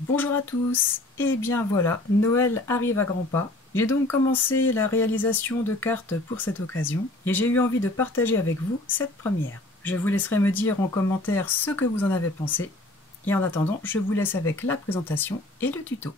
Bonjour à tous, et bien voilà, Noël arrive à grands pas. J'ai donc commencé la réalisation de cartes pour cette occasion, et j'ai eu envie de partager avec vous cette première. Je vous laisserai me dire en commentaire ce que vous en avez pensé, et en attendant, je vous laisse avec la présentation et le tuto.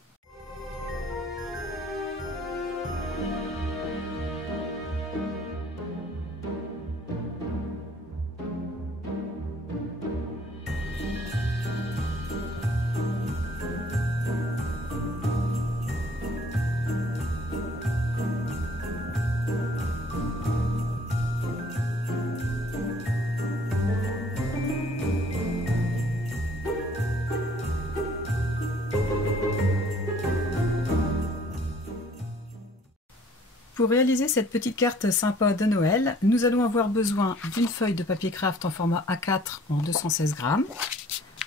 Pour réaliser cette petite carte sympa de Noël, nous allons avoir besoin d'une feuille de papier craft en format A4 en 216 grammes,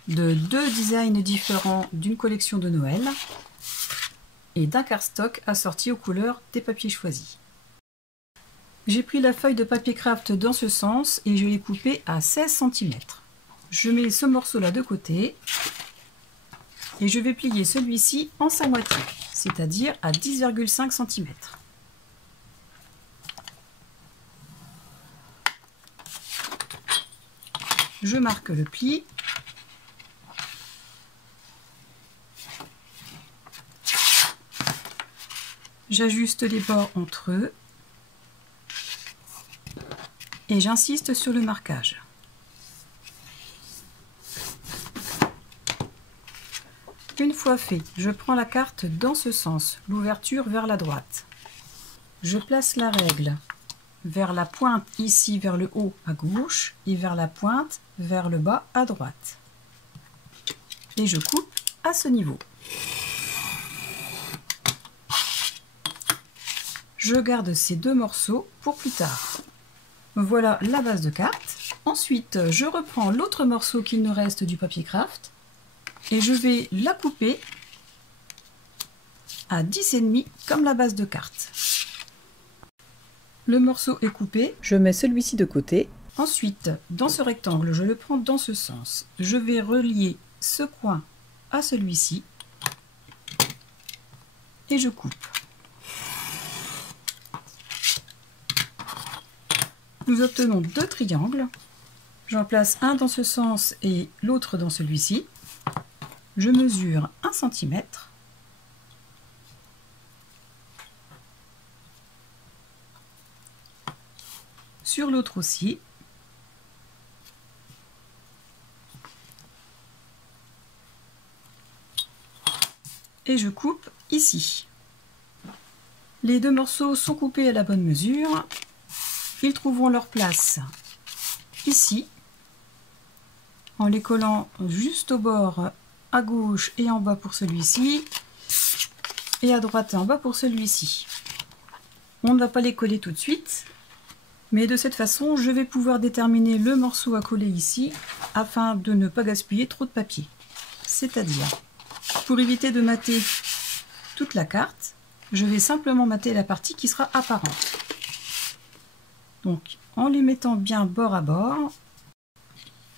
de 2 designs différents d'une collection de Noël et d'un cardstock assorti aux couleurs des papiers choisis. J'ai pris la feuille de papier craft dans ce sens et je l'ai coupée à 16 cm. Je mets ce morceau-là de côté et je vais plier celui-ci en sa moitié, c'est-à-dire à 10,5 cm. Je marque le pli. J'ajuste les bords entre eux. Et j'insiste sur le marquage. Une fois fait, je prends la carte dans ce sens, l'ouverture vers la droite. Je place la règle vers la pointe ici vers le haut à gauche et vers la pointe vers le bas à droite. Et je coupe à ce niveau. Je garde ces deux morceaux pour plus tard. Voilà la base de carte. Ensuite, je reprends l'autre morceau qu'il nous reste du papier craft et je vais la couper à 10,5 comme la base de carte. Le morceau est coupé, je mets celui-ci de côté. Ensuite, dans ce rectangle, je le prends dans ce sens. Je vais relier ce coin à celui-ci et je coupe. Nous obtenons deux triangles. J'en place un dans ce sens et l'autre dans celui-ci. Je mesure 1 cm. Sur l'autre aussi. Et je coupe ici. Les deux morceaux sont coupés à la bonne mesure. Ils trouveront leur place ici, en les collant juste au bord à gauche et en bas pour celui-ci, et à droite et en bas pour celui-ci. On ne va pas les coller tout de suite, mais de cette façon, je vais pouvoir déterminer le morceau à coller ici, afin de ne pas gaspiller trop de papier. C'est-à-dire, pour éviter de mater toute la carte, je vais simplement mater la partie qui sera apparente. Donc, en les mettant bien bord à bord,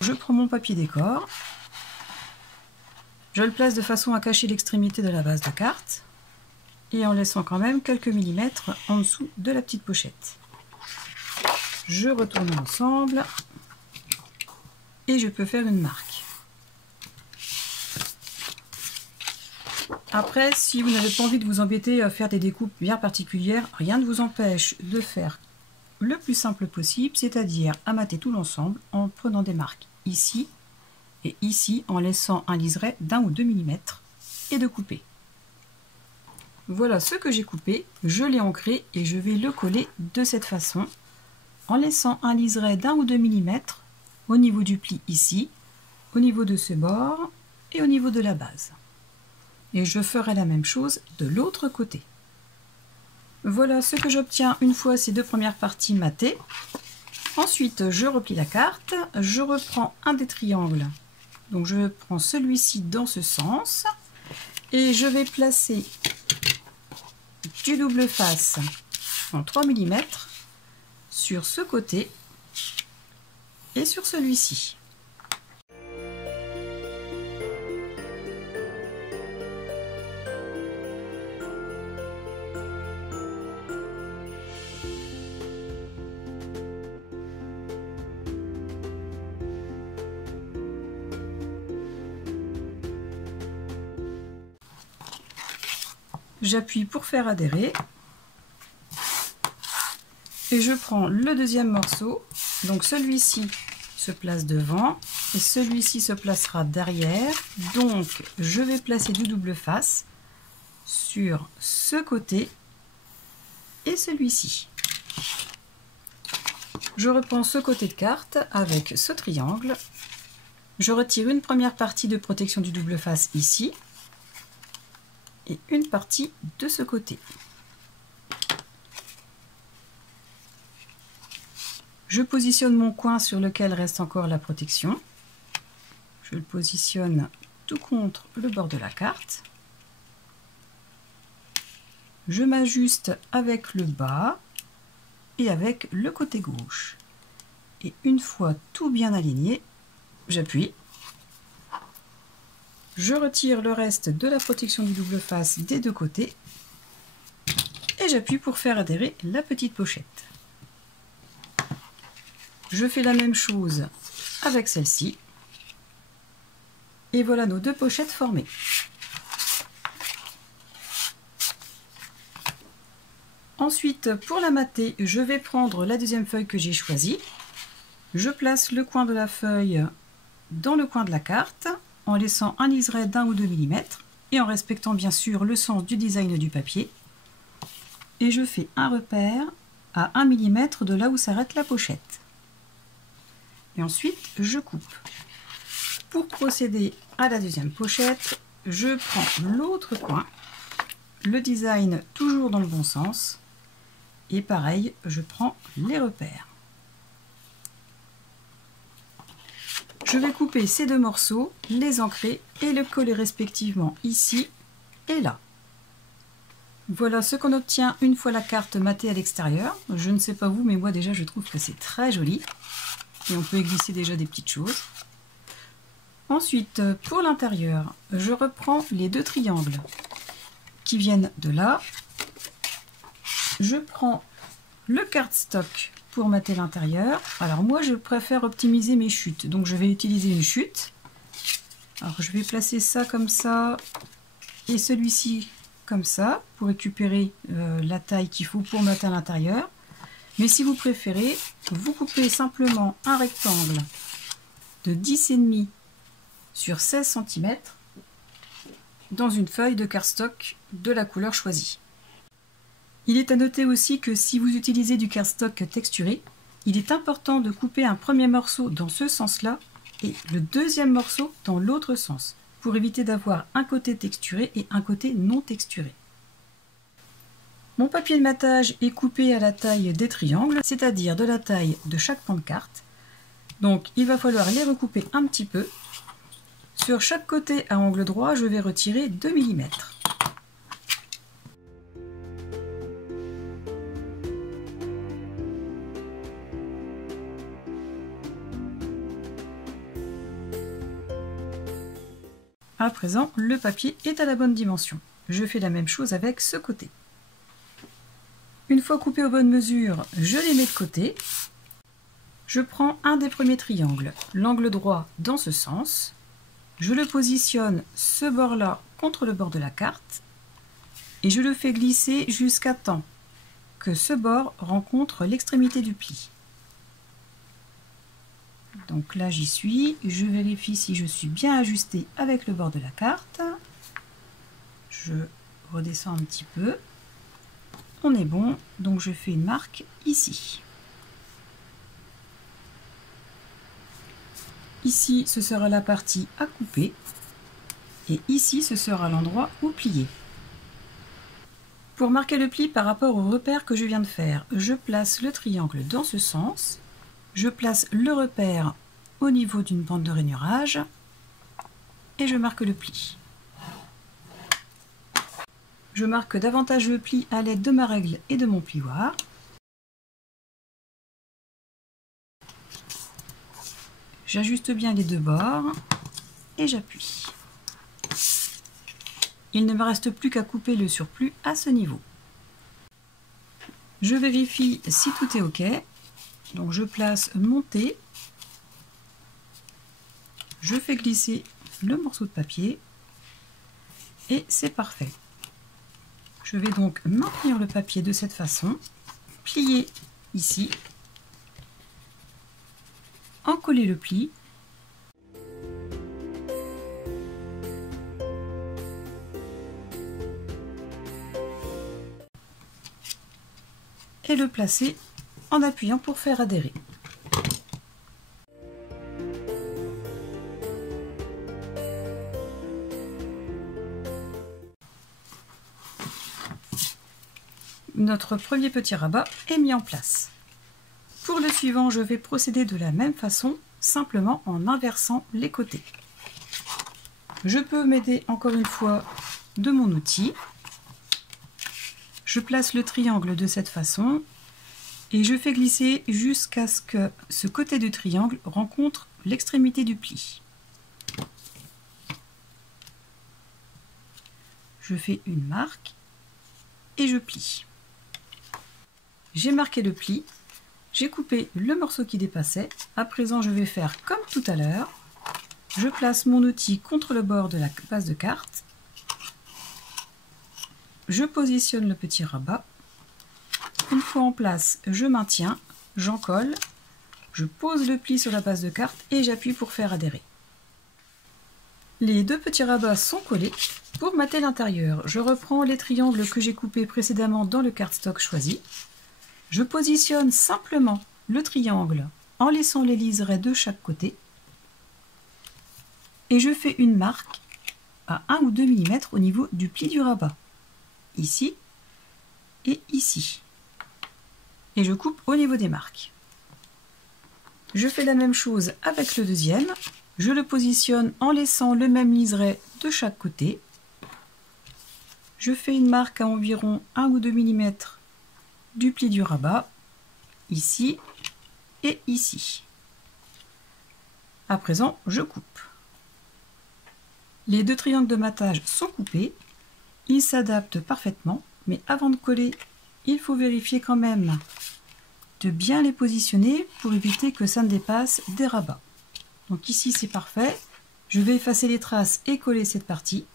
je prends mon papier décor, je le place de façon à cacher l'extrémité de la base de carte, et en laissant quand même quelques millimètres en dessous de la petite pochette. Je retourne l'ensemble, et je peux faire une marque. Après, si vous n'avez pas envie de vous embêter à faire des découpes bien particulières, rien ne vous empêche de faire le plus simple possible, c'est-à-dire amater tout l'ensemble en prenant des marques ici et ici, en laissant un liseré d'1 ou 2 mm et de couper. Voilà ce que j'ai coupé, je l'ai ancré et je vais le coller de cette façon, en laissant un liseré d'1 ou 2 mm au niveau du pli ici, au niveau de ce bord et au niveau de la base. Et je ferai la même chose de l'autre côté. Voilà ce que j'obtiens une fois ces deux premières parties matées. Ensuite, je replie la carte, je reprends un des triangles. Donc je prends celui-ci dans ce sens et je vais placer du double face en 3 mm sur ce côté et sur celui-ci. j'appuie pour faire adhérer et je prends le deuxième morceau. Donc celui-ci se place devant et celui-ci se placera derrière. Donc je vais placer du double face sur ce côté et celui-ci. Je reprends ce côté de carte avec ce triangle. Je retire une première partie de protection du double face ici et une partie de ce côté. Je positionne mon coin sur lequel reste encore la protection. Je le positionne tout contre le bord de la carte. Je m'ajuste avec le bas et avec le côté gauche. Et une fois tout bien aligné, j'appuie. Je retire le reste de la protection du double face des deux côtés et j'appuie pour faire adhérer la petite pochette. Je fais la même chose avec celle-ci. Et voilà nos deux pochettes formées. Ensuite, pour la mater, je vais prendre la deuxième feuille que j'ai choisie. Je place le coin de la feuille dans le coin de la carte, en laissant un liseré d'1 ou 2 mm, et en respectant bien sûr le sens du design du papier. Et je fais un repère à 1 mm de là où s'arrête la pochette. Et ensuite, je coupe. Pour procéder à la deuxième pochette, je prends l'autre coin, le design toujours dans le bon sens, et pareil, je prends les repères. Je vais couper ces deux morceaux, les ancrer et les coller respectivement ici et là. Voilà ce qu'on obtient une fois la carte matée à l'extérieur. Je ne sais pas vous, mais moi déjà je trouve que c'est très joli. Et on peut y glisser déjà des petites choses. Ensuite, pour l'intérieur, je reprends les deux triangles qui viennent de là. Je prends le cardstock pour mater l'intérieur. Alors moi, je préfère optimiser mes chutes. Donc je vais utiliser une chute. Alors je vais placer ça comme ça et celui-ci comme ça pour récupérer la taille qu'il faut pour mater à l'intérieur. Mais si vous préférez, vous coupez simplement un rectangle de 10,5 sur 16 cm dans une feuille de cardstock de la couleur choisie. Il est à noter aussi que si vous utilisez du cardstock texturé, il est important de couper un premier morceau dans ce sens-là et le deuxième morceau dans l'autre sens, pour éviter d'avoir un côté texturé et un côté non texturé. Mon papier de matage est coupé à la taille des triangles, c'est-à-dire de la taille de chaque pan de carte. Donc il va falloir les recouper un petit peu. Sur chaque côté à angle droit, je vais retirer 2 mm. À présent, le papier est à la bonne dimension. Je fais la même chose avec ce côté. Une fois coupé aux bonnes mesures, je les mets de côté. Je prends un des premiers triangles, l'angle droit dans ce sens. Je le positionne ce bord-là contre le bord de la carte et je le fais glisser jusqu'à temps que ce bord rencontre l'extrémité du pli. Donc là j'y suis, je vérifie si je suis bien ajustée avec le bord de la carte. Je redescends un petit peu. On est bon, donc je fais une marque ici. Ici, ce sera la partie à couper. Et ici, ce sera l'endroit où plier. Pour marquer le pli par rapport au repère que je viens de faire, je place le triangle dans ce sens. Je place le repère au niveau d'une bande de rainurage. Et je marque le pli. Je marque davantage le pli à l'aide de ma règle et de mon plioir. J'ajuste bien les deux bords et j'appuie. Il ne me reste plus qu'à couper le surplus à ce niveau. Je vérifie si tout est OK. Donc je place mon thé. Je fais glisser le morceau de papier et c'est parfait. Je vais donc maintenir le papier de cette façon, plier ici, encoller le pli et le placer en appuyant pour faire adhérer. Notre premier petit rabat est mis en place. Pour le suivant, je vais procéder de la même façon, simplement en inversant les côtés. Je peux m'aider encore une fois de mon outil. Je place le triangle de cette façon et je fais glisser jusqu'à ce que ce côté du triangle rencontre l'extrémité du pli. Je fais une marque et je plie. J'ai marqué le pli, j'ai coupé le morceau qui dépassait. À présent, je vais faire comme tout à l'heure. Je place mon outil contre le bord de la base de carte. Je positionne le petit rabat. Une fois en place, je maintiens, j'encolle, je pose le pli sur la base de carte et j'appuie pour faire adhérer. Les deux petits rabats sont collés. Pour mater l'intérieur, je reprends les triangles que j'ai coupés précédemment dans le cardstock choisi. Je positionne simplement le triangle en laissant les liserés de chaque côté et je fais une marque à 1 ou 2 mm au niveau du pli du rabat, ici et ici. Et je coupe au niveau des marques. Je fais la même chose avec le deuxième. Je le positionne en laissant le même liseré de chaque côté. Je fais une marque à environ 1 ou 2 mm du pli du rabat, ici et ici. À présent, je coupe. Les deux triangles de matage sont coupés. Ils s'adaptent parfaitement, mais avant de coller, il faut vérifier quand même de bien les positionner pour éviter que ça ne dépasse des rabats. Donc ici, c'est parfait. Je vais effacer les traces et coller cette partie.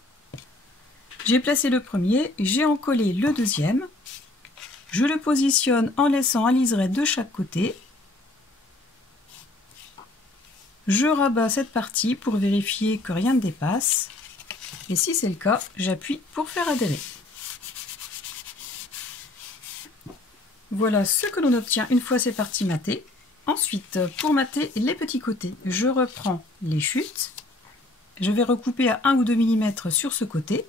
J'ai placé le premier, j'ai encollé le deuxième. Je le positionne en laissant un liseré de chaque côté. Je rabats cette partie pour vérifier que rien ne dépasse. Et si c'est le cas, j'appuie pour faire adhérer. Voilà ce que l'on obtient une fois ces parties matées. Ensuite, pour mater les petits côtés, je reprends les chutes. Je vais recouper à 1 ou 2 mm sur ce côté.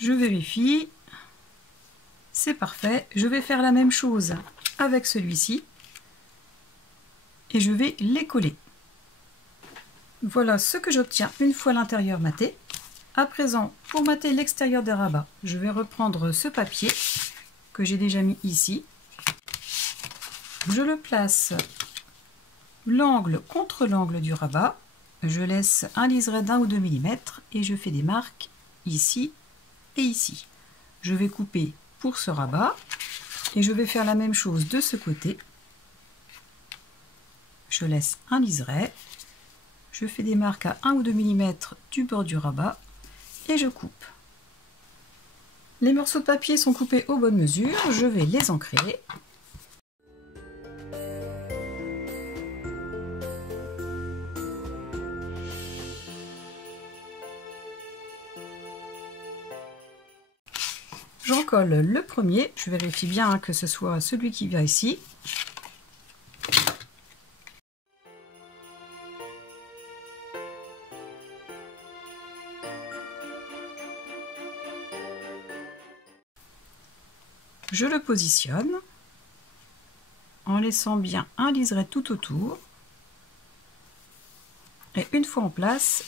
Je vérifie, c'est parfait. Je vais faire la même chose avec celui-ci et je vais les coller. Voilà ce que j'obtiens une fois l'intérieur maté. À présent, pour mater l'extérieur des rabats, je vais reprendre ce papier que j'ai déjà mis ici. Je le place l'angle contre l'angle du rabat. Je laisse un liseré d'1 ou 2 mm et je fais des marques ici et ici. Je vais couper pour ce rabat et je vais faire la même chose de ce côté. Je laisse un liseré, je fais des marques à 1 ou 2 mm du bord du rabat et je coupe. Les morceaux de papier sont coupés aux bonnes mesures, je vais les ancrer. J'encolle le premier, je vérifie bien que ce soit celui qui vient ici. Je le positionne en laissant bien un liseré tout autour. Et une fois en place,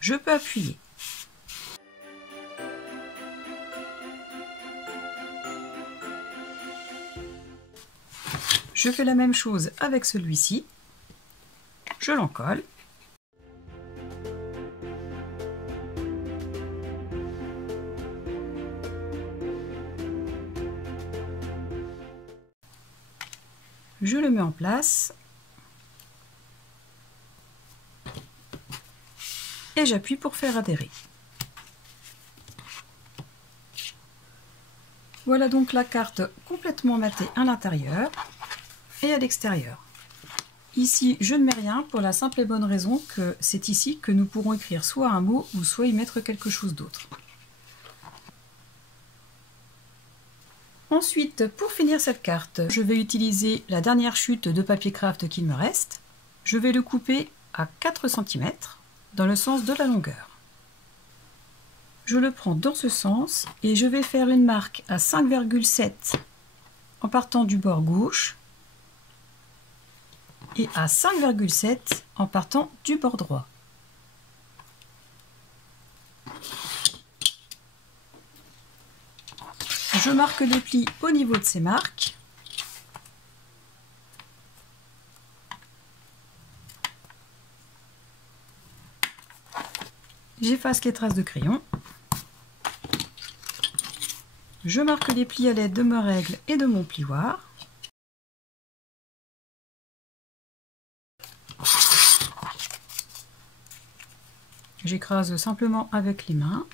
je peux appuyer. Je fais la même chose avec celui-ci. Je l'encolle. Je le mets en place. et j'appuie pour faire adhérer. Voilà donc la carte complètement matée à l'intérieur et à l'extérieur. Ici, je ne mets rien pour la simple et bonne raison que c'est ici que nous pourrons écrire soit un mot ou soit y mettre quelque chose d'autre. Ensuite, pour finir cette carte, je vais utiliser la dernière chute de papier craft qu'il me reste. Je vais le couper à 4 cm dans le sens de la longueur. Je le prends dans ce sens et je vais faire une marque à 5,7 en partant du bord gauche et à 5,7 en partant du bord droit. Je marque les plis au niveau de ces marques. J'efface les traces de crayon. Je marque les plis à l'aide de ma règle et de mon plioir. J'écrase simplement avec les mains.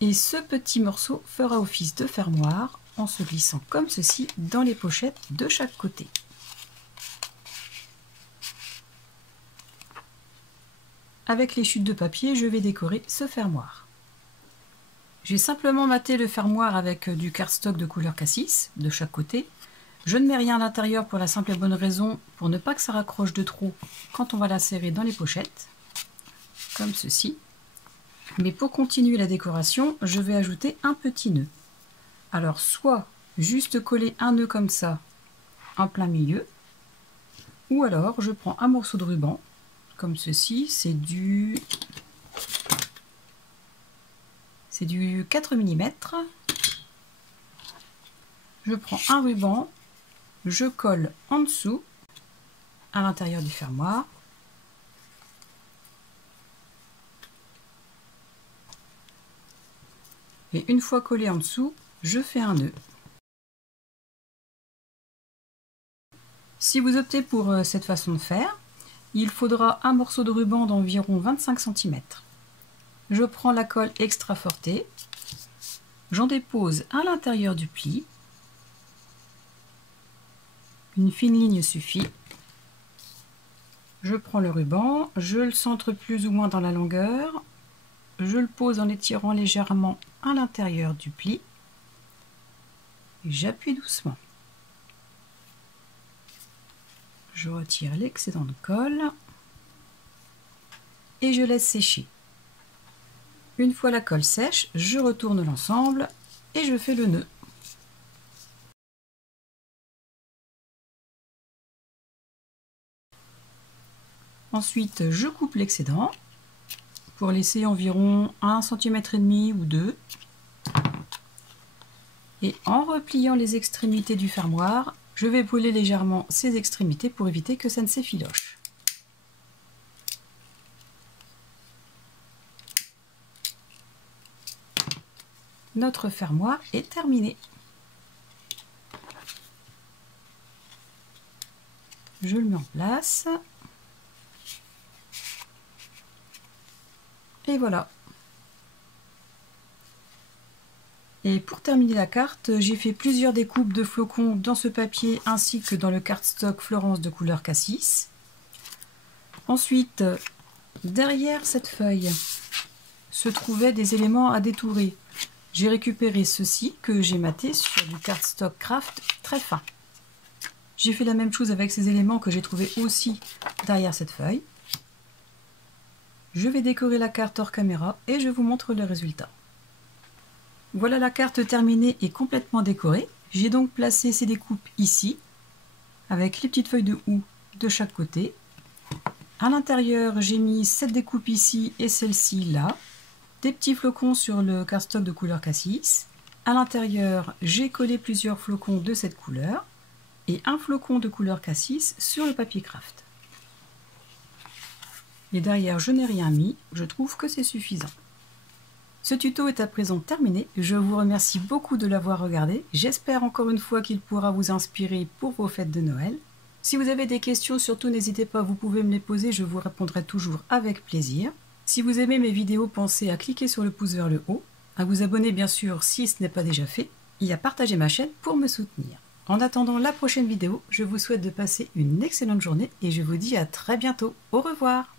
Et ce petit morceau fera office de fermoir en se glissant comme ceci dans les pochettes de chaque côté. Avec les chutes de papier, je vais décorer ce fermoir. J'ai simplement maté le fermoir avec du cardstock de couleur cassis de chaque côté. Je ne mets rien à l'intérieur pour la simple et bonne raison pour ne pas que ça raccroche de trop quand on va la serrer dans les pochettes, comme ceci. Mais pour continuer la décoration, je vais ajouter un petit nœud. Alors soit juste coller un nœud comme ça en plein milieu, ou alors je prends un morceau de ruban comme ceci, c'est du 4 mm. Je prends un ruban, je colle en dessous à l'intérieur du fermoir. Et une fois collé en dessous, je fais un nœud. Si vous optez pour cette façon de faire, il faudra un morceau de ruban d'environ 25 cm. Je prends la colle extra forte, j'en dépose à l'intérieur du pli. Une fine ligne suffit. Je prends le ruban, je le centre plus ou moins dans la longueur, je le pose en étirant légèrement à l'intérieur du pli et j'appuie doucement. Je retire l'excédent de colle et je laisse sécher. Une fois la colle sèche, je retourne l'ensemble et je fais le nœud. Ensuite, je coupe l'excédent pour laisser environ 1,5 cm ou 2. Et en repliant les extrémités du fermoir, je vais brûler légèrement ces extrémités pour éviter que ça ne s'effiloche. Notre fermoir est terminé. Je le mets en place. Et voilà. Et pour terminer la carte, j'ai fait plusieurs découpes de flocons dans ce papier ainsi que dans le cardstock Florence de couleur cassis. Ensuite, derrière cette feuille se trouvaient des éléments à détourer. J'ai récupéré ceci que j'ai maté sur du cardstock craft très fin. J'ai fait la même chose avec ces éléments que j'ai trouvés aussi derrière cette feuille. Je vais décorer la carte hors caméra et je vous montre le résultat. Voilà la carte terminée et complètement décorée. J'ai donc placé ces découpes ici, avec les petites feuilles de houx de chaque côté. À l'intérieur, j'ai mis cette découpe ici et celle-ci là. Des petits flocons sur le cardstock de couleur cassis. À l'intérieur, j'ai collé plusieurs flocons de cette couleur et un flocon de couleur cassis sur le papier craft. Et derrière, je n'ai rien mis, je trouve que c'est suffisant. Ce tuto est à présent terminé, je vous remercie beaucoup de l'avoir regardé, j'espère encore une fois qu'il pourra vous inspirer pour vos fêtes de Noël. Si vous avez des questions, surtout n'hésitez pas, vous pouvez me les poser, je vous répondrai toujours avec plaisir. Si vous aimez mes vidéos, pensez à cliquer sur le pouce vers le haut, à vous abonner bien sûr si ce n'est pas déjà fait, et à partager ma chaîne pour me soutenir. En attendant la prochaine vidéo, je vous souhaite de passer une excellente journée et je vous dis à très bientôt. Au revoir!